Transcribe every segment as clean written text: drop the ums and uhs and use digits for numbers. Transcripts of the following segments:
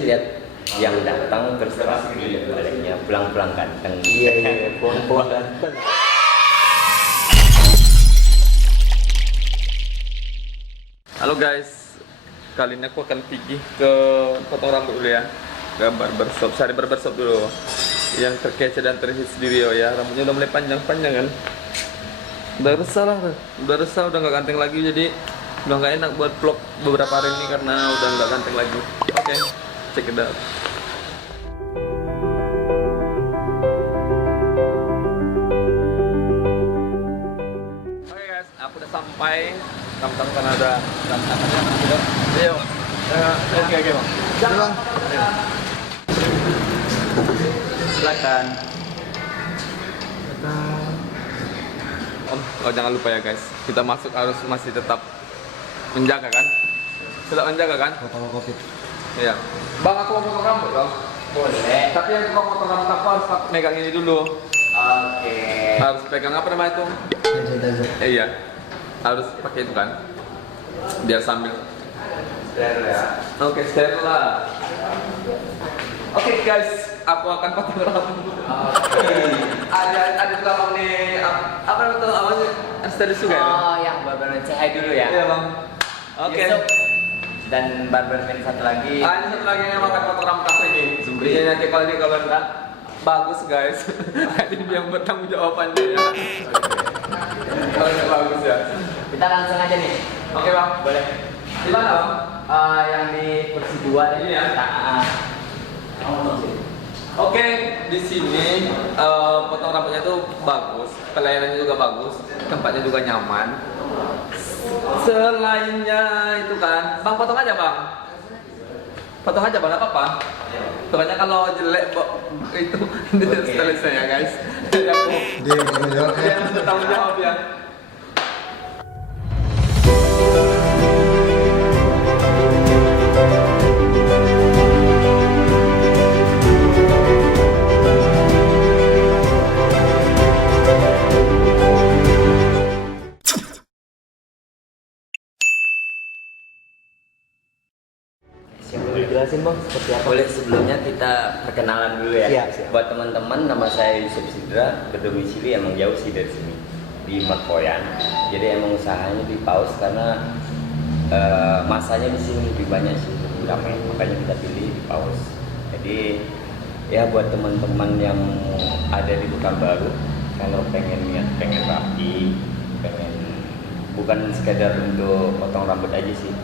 sih lihat yang datang terus rapi, baliknya pulang-pulang ganteng. Iya, pulang-pulang ganteng. Halo guys, kali ini aku akan pergi ke potong rambut dulu ya, ke barbershop, cari barbershop dulu yang terkece dan terhits di Rio ya. Rambutnya udah mulai panjang-panjang kan, udah resah lah, udah nggak ganteng lagi, jadi udah nggak enak buat vlog beberapa hari ini karena udah nggak ganteng lagi. Oke, check it out. Oke guys, aku udah sampai. Kamu kan ada tantangannya sudah. Ayo. Oke bang. Bang. Silakan. Oh jangan lupa ya guys, kita masuk harus masih tetap menjaga kan? Tetap menjaga kan? Protokol Covid. Iya. Bang, aku mau potong rambut bang. Boleh. Tapi yang tukang potong rambut aku harus megang ini dulu. Oke. Harus pegang apa namanya itu? Iya. Harus pakai itu kan? Biar sambil. Steril ya. Oke, steril lah. Oke guys, aku akan potong rambut. Ada tukang nih apa namanya? Stylish juga ya? Oh, yang barberman Cahaya dulu ya. Iya bang. Oke. Yusuf. Dan barberman satu lagi. Ini satu lagi yang makan potong rambut aku ini. Zumbri. Iya nanti kalau enggak bagus guys. Ini dia yang bertanggung jawabannya ya. Kalau enggak bagus ya. Kita langsung aja nih. Oke bang. Boleh. Di mana bang? Yang di kursi 2 Ini ya? Oh, Oke, di sini potong rambutnya tuh bagus, pelayanannya juga bagus, tempatnya juga nyaman. Selainnya itu kan, bang potong aja bang, potong aja bang, apa-apa. Soalnya kalau jelek itu stylistnya ya guys. Dia harus bertanggung jawab ya. Boleh jelasin bang seperti apa? Boleh, sebelumnya kita perkenalan dulu ya. Siap. Buat teman-teman, nama saya Yusuf Sidra, berdomisili emang jauh sih dari sini, di Merkoyan. Jadi emang usahanya di Paus karena masanya di sini lebih banyak sih, lebih ramai, makanya kita pilih di Paus. Jadi ya buat teman-teman yang ada di Pekanbaru, kalau pengen rapi, bukan sekedar untuk potong rambut aja sih.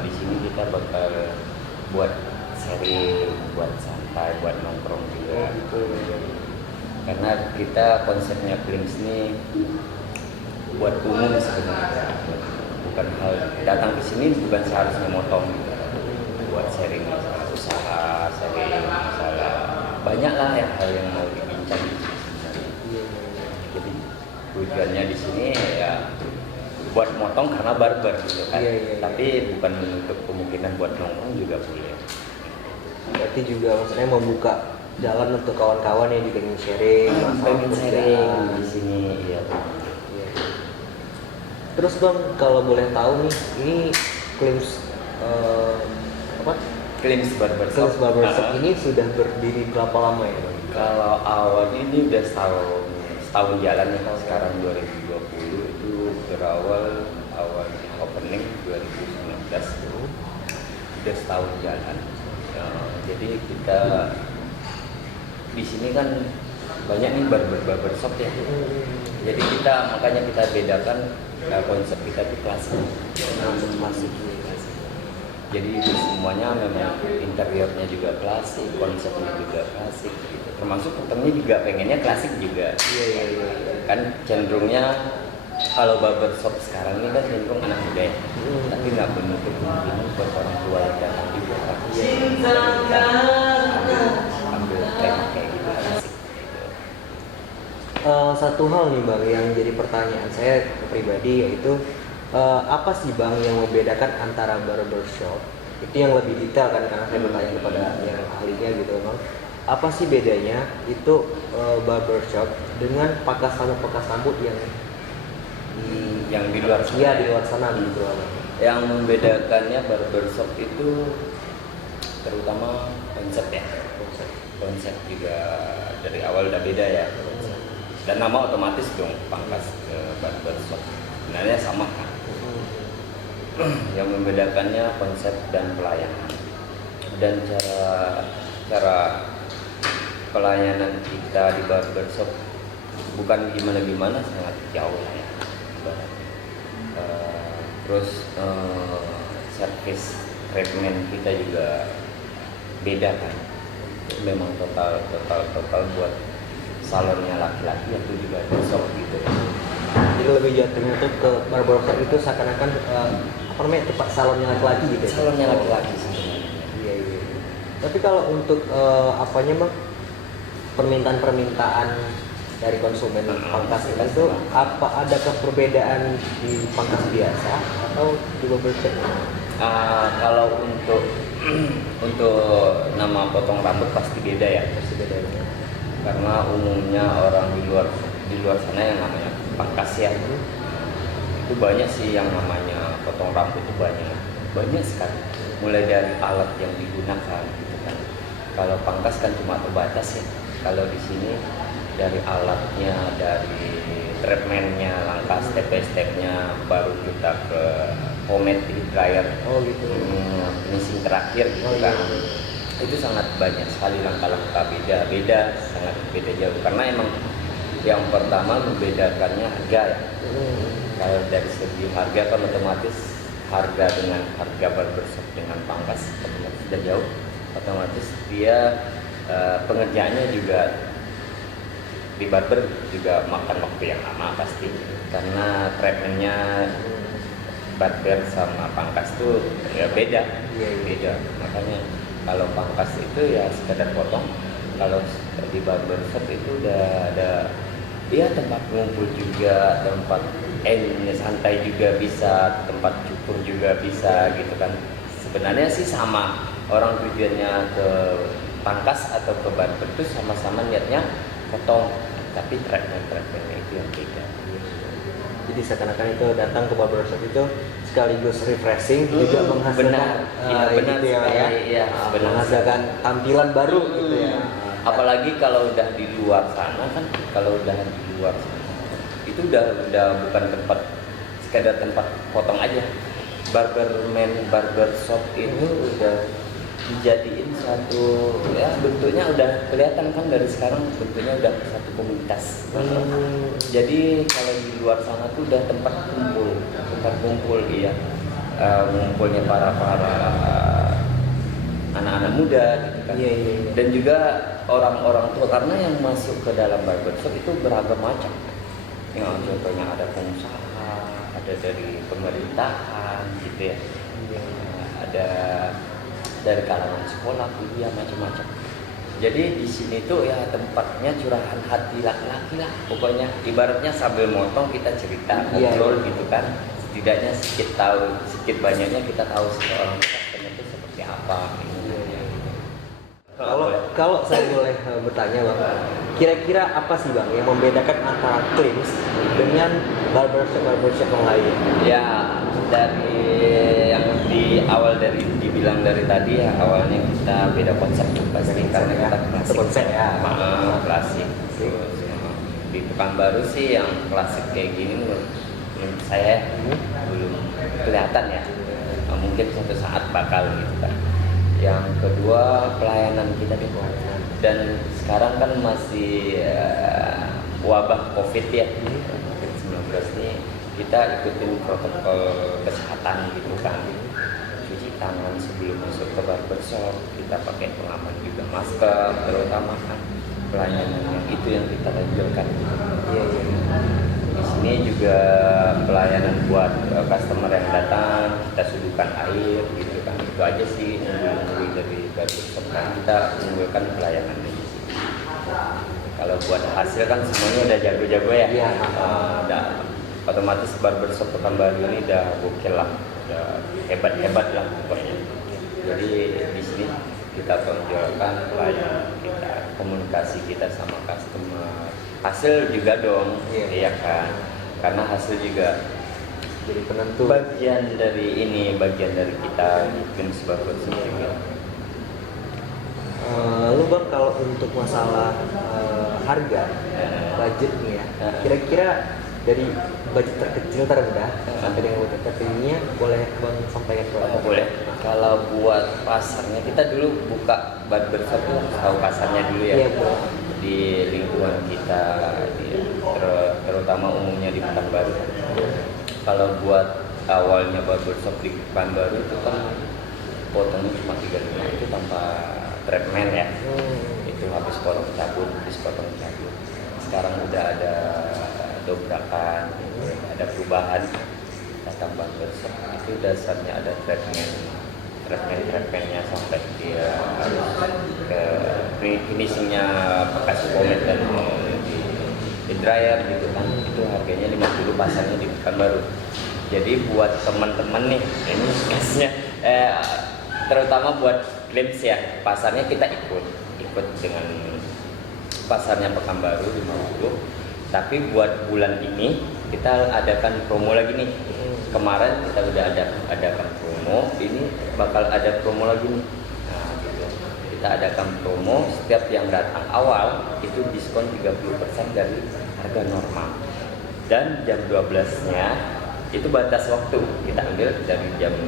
Di sini kita bakal buat sharing, buat santai, buat nongkrong juga. Karena kita konsepnya Klims ini buat umum sebenarnya, bukan hal datang ke sini bukan seharusnya motong, buat sharing masalah usaha, sharing masalah banyak lah ya hal yang mau dibincang di sini sebenarnya. Jadi tujuannya di sini ya buat motong karena barber gitu kan. Tapi bukan menutup kemungkinan buat nongkrong juga boleh. Berarti juga maksudnya membuka jalan untuk kawan-kawan yang juga ingin sharing, Pengen sharing di sini, iya. Terus bang, kalau boleh tahu nih, ini Klims Klims Barbershop. Klims Barbershop ini sudah berdiri berapa lama ya bang? Kalau awalnya ini udah setahun jalan ya, sekarang 2020 itu berawal opening 2019 itu udah setahun jalan. Jadi kita di sini kan banyak nih barbershop ya. Jadi makanya kita bedakan konsep kita itu klasik. Klasik. Jadi semuanya memang interiornya juga klasik, konsepnya juga klasik gitu. Termasuk potongnya juga pengennya klasik juga. Iya. Kan cenderungnya kalau barbershop sekarang ini kan cenderung anak muda ya. Tapi nggak menutup kemungkinan buat orang tua yang datang juga. Ambil tema kayak gitu klasik. Satu hal nih bang yang jadi pertanyaan saya pribadi yaitu apa sih bang yang membedakan antara barbershop itu yang lebih detail kan, karena saya bertanya kepada yang ahlinya gitu bang, apa sih bedanya itu barbershop dengan pakas rambut yang di luar sana. Iya, di luar sana gitu bang. Yang membedakannya barbershop itu terutama konsep ya. Konsep juga dari awal udah beda ya. Dan nama otomatis dong, Pangkas ke barbershop. Sebenarnya sama kan. Yang membedakannya konsep dan pelayanan. Dan cara pelayanan kita di barbershop bukan gimana-gimana, sangat jauh lah ya. Terus service treatment kita juga beda kan. Memang total buat salonnya laki-laki atau juga barbershop gitu ya. Jadi lebih jatuhnya tuh ke barbershop itu seakan-akan apa namanya, tempat salonnya laki-laki gitu ya? Salonnya laki-laki sebenarnya. Iya. Tapi kalau untuk apanya bang, permintaan dari konsumen pangkas itu apa, adakah perbedaan di pangkas biasa atau di barbershop? Kalau untuk nama potong rambut pasti beda ya. Pasti bedanya. Karena umumnya orang di luar sana yang namanya pangkas ya, itu banyak sih yang namanya potong rambut itu banyak sekali, mulai dari alat yang digunakan gitu kan. Kalau pangkas kan cuma terbatas ya. Kalau di sini dari alatnya, dari treatmentnya, langkah step by stepnya, baru kita ke pomade dryer, Oh gitu. finishing terakhir gitu Oh, kan. iya. Itu sangat banyak sekali langkah-langkah beda, sangat beda jauh. Karena emang yang pertama membedakannya harga ya. Kalau dari segi harga kan otomatis harga dengan harga barbershop dengan pangkas otomatis sudah jauh. Otomatis dia pengerjaannya juga di barber juga makan waktu yang lama pasti, karena treatmentnya barber sama pangkas tuh ya beda. Makanya kalau pangkas itu ya sekedar potong, kalau di barbershop itu udah ada ya tempat ngumpul juga, tempat santai juga bisa, tempat cukur juga bisa gitu kan. Sebenarnya sih sama, orang tujuannya ke pangkas atau ke barber itu sama-sama niatnya potong, tapi treatmentnya itu yang beda. Jadi seakan-akan itu datang ke barbershop itu sekaligus refreshing, juga menghasilkan benar gitu ya, benar. menghasilkan tampilan baru gitu ya. Apalagi kalau udah di luar sana kan, itu udah bukan tempat sekedar tempat potong aja. Barbershop itu udah dijadiin satu ya, bentuknya udah kelihatan kan dari sekarang, bentuknya udah satu komunitas. Jadi kalau di luar sana tuh udah tempat kumpul iya, ngumpulnya para anak-anak muda gitu kan. Iya. Dan juga orang-orang tua, karena yang masuk ke dalam barbershop itu beragam macam. Yang contohnya ada pengusaha, ada dari pemerintahan gitu ya. Ada dari kalangan sekolah, kuliah, macam-macam. Jadi di sini tuh ya tempatnya curahan hati laki-laki lah. Pokoknya ibaratnya sambil motong kita cerita, ngobrol gitu kan. Setidaknya sedikit banyaknya kita tahu seseorang itu seperti apa. Kalau saya boleh bertanya bang, kira-kira apa sih bang yang membedakan antara Klims dengan barbershop yang lain? Ya, dari yang dibilang dari tadi ya, awalnya kita beda konsep pasti, karena kita klasik. Konsep ya. Klasik. Terus, di Pekanbaru sih yang klasik kayak gini menurut saya belum kelihatan ya. Mungkin suatu saat bakal gitu kan. Yang kedua, pelayanan kita di pelayanan. Dan sekarang kan masih wabah COVID ya, COVID-19 ini, kita ikutin protokol kesehatan gitu kan. Cuci tangan sebelum masuk ke barbershop, kita pakai pengaman juga, masker, terutama kan pelayanan yang itu yang kita lanjutkan. Di sini juga pelayanan buat customer yang datang, kita suduhkan air gitu kan. Itu aja sih unggul dari barbershop kan, kita unggulkan pelayanan di sini. Kalau buat hasil kan semuanya udah jago-jago ya. Udah otomatis barbershop Pekanbaru ini udah gokil lah, udah hebat-hebat lah pokoknya. Jadi di sini kita tonjolkan pelayanan kita, komunikasi kita sama customer, hasil juga dong, iya kan, karena hasil juga jadi penentu. bagian dari kita bikin barbershop juga. bang, kalau untuk masalah harga, budget nih ya, kira-kira dari budget terkecil terendah sampai dengan budget tertingginya, boleh bang sampaikan ke Oh, boleh. Kalau buat pasarnya, kita dulu buka barbershop tuh harus tahu pasarnya dulu ya. Iya, bro. Di lingkungan kita, terutama umumnya di Pekanbaru. Kalau buat awalnya barbershop di Pekanbaru itu kan potongnya cuma 35, itu tanpa treatment ya. Itu habis potong cabut, sekarang udah ada dobrakan, ada perubahan. Datang barbershop itu dasarnya ada treatmentnya sampai dia harus ke finishingnya bekas pomade dan di dryer gitu kan. Itu harganya 50, pasarnya di Pekanbaru. Jadi buat teman-teman nih, ini case-nya terutama buat claims ya, pasarnya kita ikut dengan pasarnya Pekanbaru 50. Tapi buat bulan ini kita adakan promo lagi nih. Kemarin kita udah adakan promo, ini bakal ada promo lagi nih. Nah, gitu. Kita adakan promo, setiap yang datang awal itu diskon 30% dari harga normal. Dan jam 12-nya itu batas waktu, kita ambil dari jam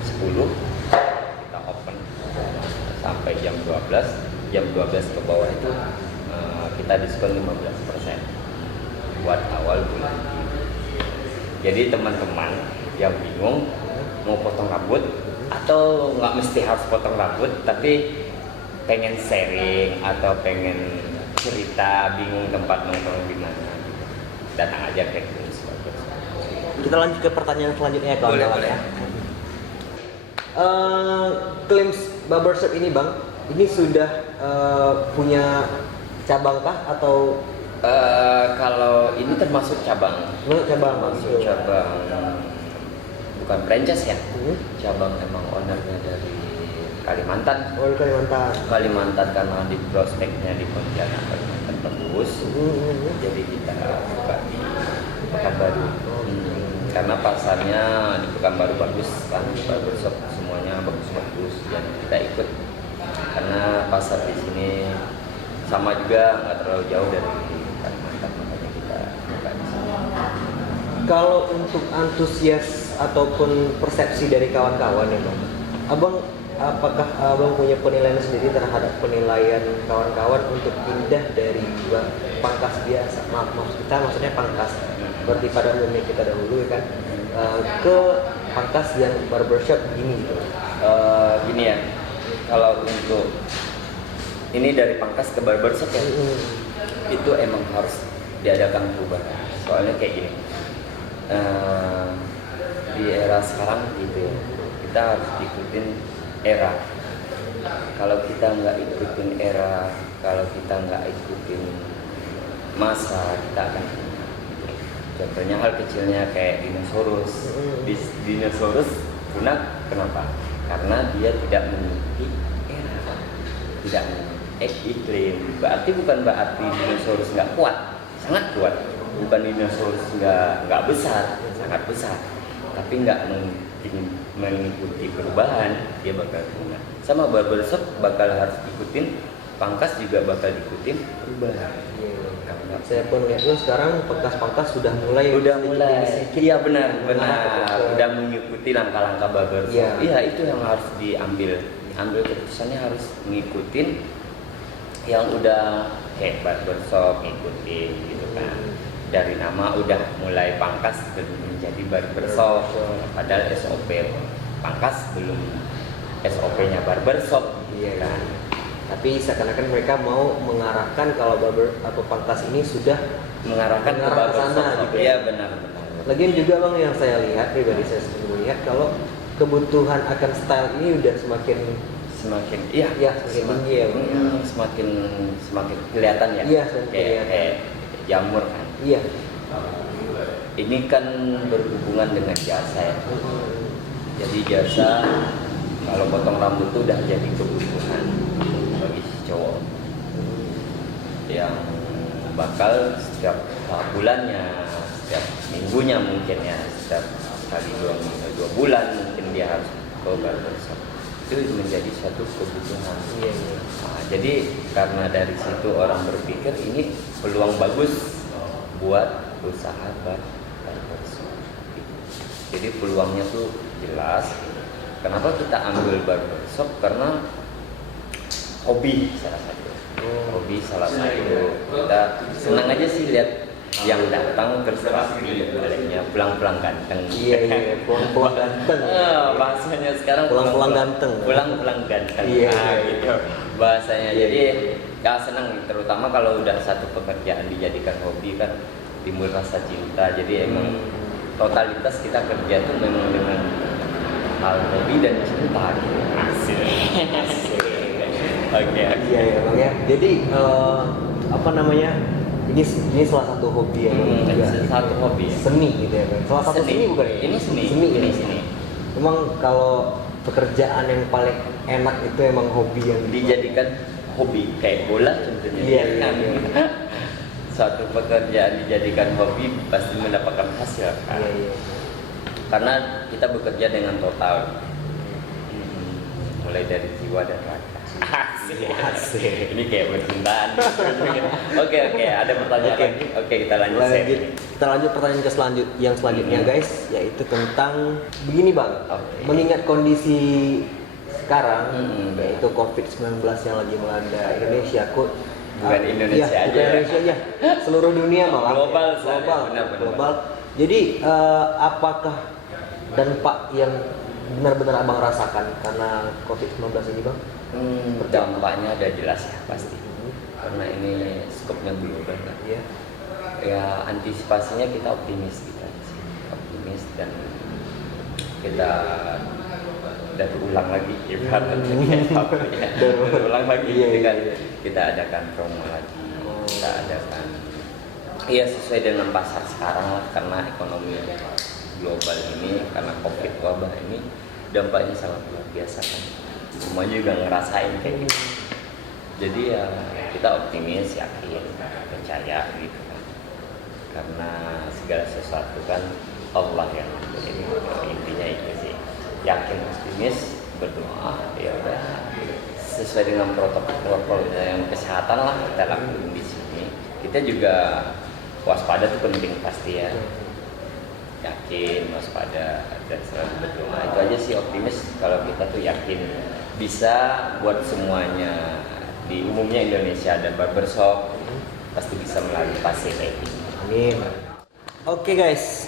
10 kita open sampai jam 12. Jam 12 ke bawah itu kita diskon 15% buat awal bulan. Jadi teman-teman yang bingung mau potong rambut atau nggak mesti harus potong rambut, tapi pengen sharing atau pengen cerita, bingung tempat nongkrong di mana, datang aja ke Klims Barbershop. Kita lanjut ke pertanyaan selanjutnya ya, kawan-kawan. Boleh. Klims Barbershop ini bang, ini sudah punya cabang kah atau Kalau ini termasuk cabang, masuk cabang bukan franchise ya, Hmm. cabang emang ownernya dari Kalimantan. Oh, Kalimantan karena di prospeknya di Pontianak, Kalimantan bagus. Jadi kita buka di Pekanbaru. Karena pasarnya di Pekanbaru bagus kan, barbershop semuanya bagus-bagus, dan kita ikut karena pasar di sini sama juga, nggak terlalu jauh dari Kalimantan, makanya kita buka di sini. Kalau untuk antusias ataupun persepsi dari kawan-kawan ya bang, apakah abang punya penilaian sendiri terhadap penilaian kawan-kawan untuk pindah dari pangkas biasa, maksudnya pangkas seperti pada umumnya kita dahulu ya kan, ke pangkas yang barbershop gini gitu. Gini ya, kalau untuk ini dari pangkas ke barbershop ya, itu emang harus diadakan perubahan. Soalnya kayak gini, di era sekarang gitu ya, kita harus ikutin era. Kalau kita nggak ikutin era, kalau kita nggak ikutin masa, kita akan punah. Contohnya hal kecilnya kayak dinosaurus. Dinosaurus punah kenapa? Karena dia tidak mengikuti era, tidak mengikuti iklim. Bukan berarti dinosaurus nggak kuat, sangat kuat. Bukan dinosaurus nggak besar, sangat besar. Tapi nggak mengikuti perubahan, dia bakal punah. Sama barbershop bakal harus ikutin, pangkas juga bakal ikutin perubahan. Saya pun lihat sekarang pangkas sudah mulai. Iya benar. Udah mengikuti langkah-langkah barbershop. Iya, itu yang harus diambil keputusannya, harus ngikutin yang udah kayak barbershop, ngikutin gitu kan. Dari nama udah mulai pangkas menjadi barbershop, padahal SOP pangkas belum SOP-nya barbershop. Iya kan. Tapi seakan-akan mereka mau mengarahkan kalau pangkas ini sudah mengarahkan ke sana barbershop. gitu. Iya benar. Lagian juga bang, yang saya lihat pribadi, saya sendiri melihat kalau kebutuhan akan style ini udah semakin tinggi ya. Semakin kelihatan ya. Iya, semakin kelihatan. Kayak jamur kan. Iya. Ini kan berhubungan dengan jasa ya. Jadi jasa kalau potong rambut itu udah jadi kebutuhan bagi si cowok yang bakal setiap bulannya, setiap minggunya mungkin ya, setiap kali 2 bulan mungkin dia harus ke barbershop. itu menjadi suatu kebutuhan. Iya, iya. Nah, jadi karena dari situ orang berpikir ini peluang bagus buat usaha barbershop. Jadi peluangnya tuh jelas. Kenapa kita ambil barbershop? Karena hobi salah satu. Hobi salah satu. Kita senang aja sih lihat yang datang terus rapi baliknya pulang-pulang ganteng. Iya, iya, pulang-pulang ganteng. Bahasanya sekarang Pulang-pulang ganteng. Pulang-pulang ganteng. Iya, Nah, iya. gitu bahasanya. Iya, Jadi ya senang, terutama kalau udah satu pekerjaan dijadikan hobi kan timbul rasa cinta. Jadi emang totalitas kita kerja tuh memang dengan hal hobi dan cinta gitu. Asik. Asik. Oke. Iya, iya, Bang ya. Jadi apa namanya? Ini salah satu hobi yang juga salah satu hobi ya? seni gitu ya, Bang. Salah satu seni bukan ya? Ini seni. Seni. Ini seni. Emang kalau pekerjaan yang paling enak itu emang hobi yang Dijadikan hobi kayak bola contohnya. Iya, iya, Kan? iya. Suatu pekerjaan dijadikan hobi pasti mendapatkan hasil kan. Iya, iya. Karena kita bekerja dengan total. Mulai dari jiwa dan raga. Asik. Ini kayak percintaan. Oke, ada pertanyaan Oke. lagi. Oke, kita lanjut. Kita lanjut pertanyaan yang selanjutnya guys, yaitu tentang begini Bang. Oke. Mengingat kondisi sekarang yaitu Hmm. COVID-19 yang lagi melanda Indonesia, Bukan Indonesia iya, aja bukan ya. Indonesia ya, seluruh dunia malah. Global, Sar, global, benar. global. Jadi apakah dampak yang benar-benar Abang rasakan karena COVID-19 ini Bang? Dampaknya udah jelas ya pasti. Karena ini skopnya global kan. Iya. Ya antisipasinya kita optimis gitu aja sih. Optimis dan kita daur ulang lagi ibaratnya daur ulang lagi Iya, gitu kan. iya. Kita adakan promo lagi, kita adakan iya sesuai dengan pasar sekarang lah, karena ekonomi global ini karena covid wabah ini dampaknya sangat luar biasa kan, semua juga ngerasain kayak gitu. Jadi ya kita optimis, yakin, percaya gitu kan, karena segala sesuatu kan Allah yang ngatur. Ini intinya itu sih, yakin, optimis, berdoa, ya udah sesuai dengan protokol yang kesehatan lah kita lakuin di sini. Kita juga waspada tuh penting pasti ya, yakin, waspada, dan selalu berdoa. Itu aja sih, optimis kalau kita tuh yakin bisa buat semuanya. Di umumnya Indonesia ada barbershop pasti bisa melalui fase kayak gini. Amin. Oke guys,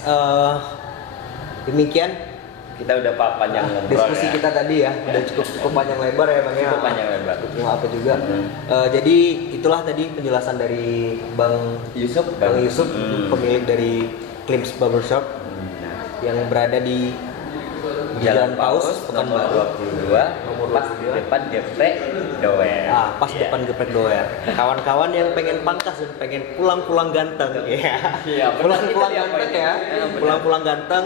demikian Kita udah panjang ngobrol diskusi ya. kita tadi ya, udah cukup panjang lebar ya Bang ya. Cukup panjang lebar. Cukup apa juga. Jadi itulah tadi penjelasan dari Bang Yusuf, Bang Yusuf, pemilik dari Klims Barbershop Nah, yang berada di Jalan Paus, nomor Pekanbaru. 22, Nomor pas 22. depan geprek doer. Pas Iya. depan geprek doer. Kawan-kawan yang pengen pangkas dan pengen pulang-pulang ganteng ya. Iya, benar. Pulang-pulang Itu dia ganteng poinnya. ya. Benar. Pulang-pulang ganteng.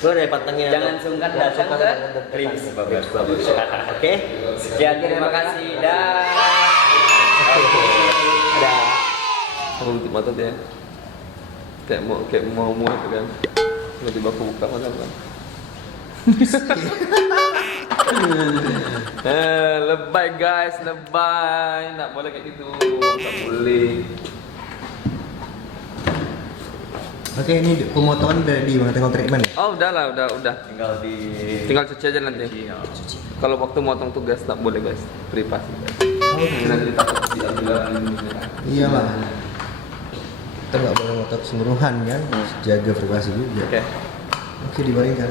Lo dari pantengnya. Jangan sungkan datang ke Klims Barbershop. Oke. Sekian, terima kasih. Dah. Ada. Aku tutup mata dia. Kayak mau itu kan. Tiba-tiba aku buka mata kan. Lebay guys, lebay. Nggak boleh kayak gitu. Nggak boleh. Oke, ini pemotongan udah di mana tinggal treatment ya? Oh udahlah, udah. Tinggal cuci aja nanti. Kalau waktu motong tugas tak boleh guys, privasi. Nanti takut diambil ini. Iyalah. Kita nggak boleh motor keseluruhan kan, jaga privasi juga. Oke. Oke, dibaringkan.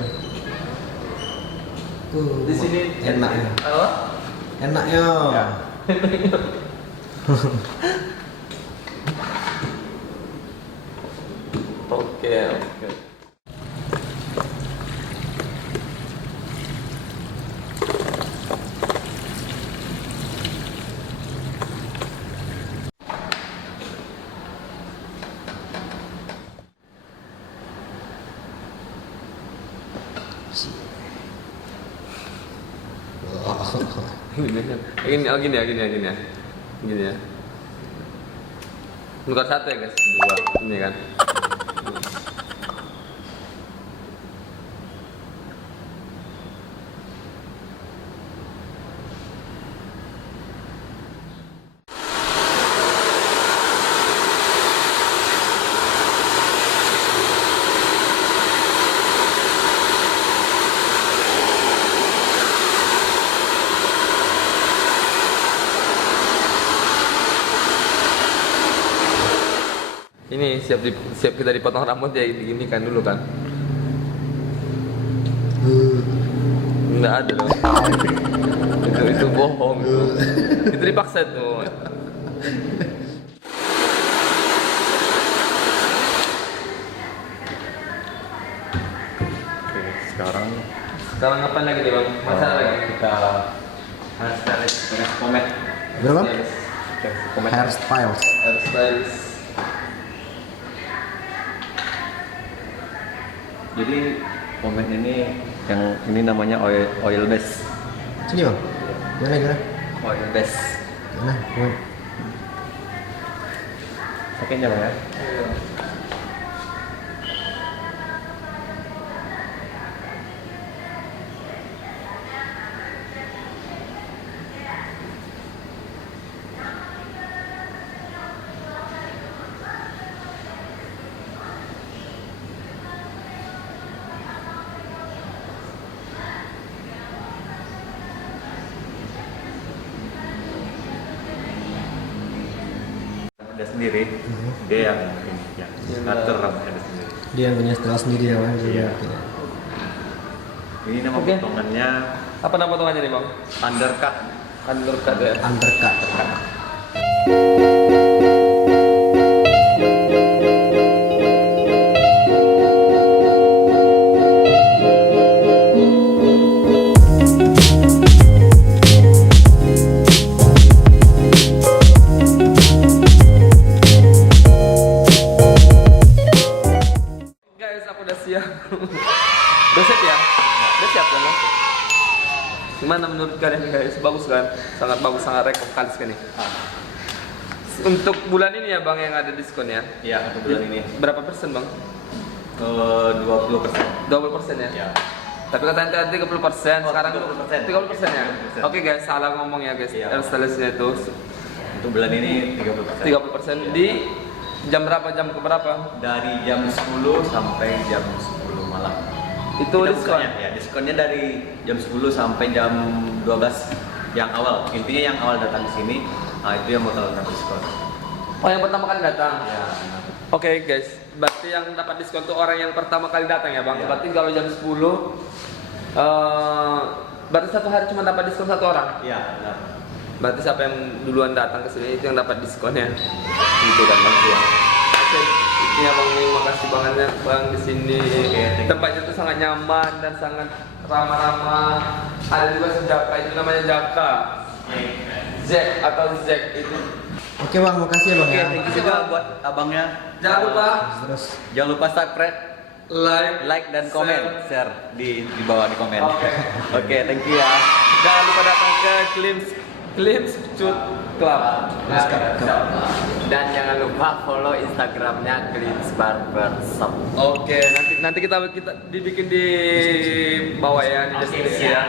Di sini enaknya. Apa? Enaknya. Ya. Oke. Gini ya. Gini ya. Bukan satu ya guys, dua. Ini kan. ini siap kita dipotong rambut ya gini kan dulu kan. Nggak ada loh. itu bohong tuh. Itu dipaksa tuh. Oke, sekarang Sekarang ngapain lagi nih bang? Masa lagi? kita hairstylist dengan pomade. Berapa? Pomade. Hairstyles. Hairstylist. Jadi pomade ini yang ini namanya oil base. Sini bang. Gimana? Oil base. Nah, Oke, bang ya. Ada sendiri, dia yang ini ya, ngatur rambutnya ada sendiri. dia yang punya style sendiri ya bang. Iya. Ini nama Oke. potongannya Apa nama potongannya nih bang? undercut. Undercut ya. Undercut. Guys, aku udah siap. Udah siap ya? Udah siap kan? Bang? Gimana menurut kalian guys? Bagus kan? Sangat bagus, sangat rekom kali sekali. Untuk bulan ini ya bang yang ada diskon ya? Iya, untuk bulan ini Berapa persen bang? 20%. 20% ya? Ya. Tapi katanya tadi 30%, Oh, sekarang 30%. 30% ya? 30%. Oke guys, salah ngomong ya guys. Iya. Hairstylistnya itu Untuk bulan ini 30%. 30% di jam berapa, jam ke berapa? Dari jam 10 sampai jam 10 malam. Itu Kita diskon? bukanya, ya, diskonnya dari jam 10 sampai jam 12 yang awal. Intinya yang awal datang ke sini, itu yang bakal dapat diskon. Oh yang pertama kali datang? Ya. Oke guys, berarti yang dapat diskon tuh orang yang pertama kali datang ya bang? Iya. Berarti kalau jam 10 berarti satu hari cuma dapat diskon satu orang? Iya, benar. Berarti siapa yang duluan datang ke sini itu yang dapat diskonnya? Gitu kan bang? Iya. Oke, intinya bang, terima kasih banget bang di sini. Oke, thank you. Tempatnya tuh sangat nyaman dan sangat ramah-ramah. Ada juga senjata, itu namanya jaka. Zack atau Zack itu. Oke bang, makasih ya bang Oke, ya. thank you juga buat abangnya. Jangan lupa Terus Jangan lupa subscribe, like dan komen, share. share di bawah di komen. Oke. Oke, thank you ya. Jangan lupa datang ke Klims Cut Club. Dan jangan lupa follow Instagramnya Klims Barbershop. Oke, nanti kita dibikin di bawah ya di deskripsi ya.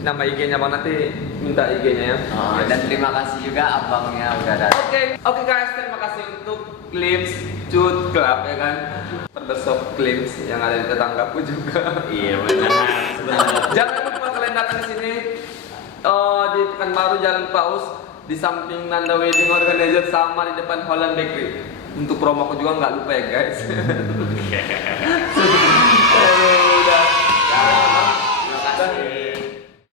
Nama IG-nya bang, nanti minta IG-nya ya. Dan terima kasih juga abangnya udah datang. Oke guys, terima kasih untuk Klims Cut Club ya kan. Barbershop Klims yang ada di tetanggaku juga. Iya benar. Jangan lupa kalian datang ke sini di Pekanbaru Jalan Paus di samping Nanda Wedding Organizer sama di depan Holland Bakery. Untuk promo aku juga nggak lupa ya guys.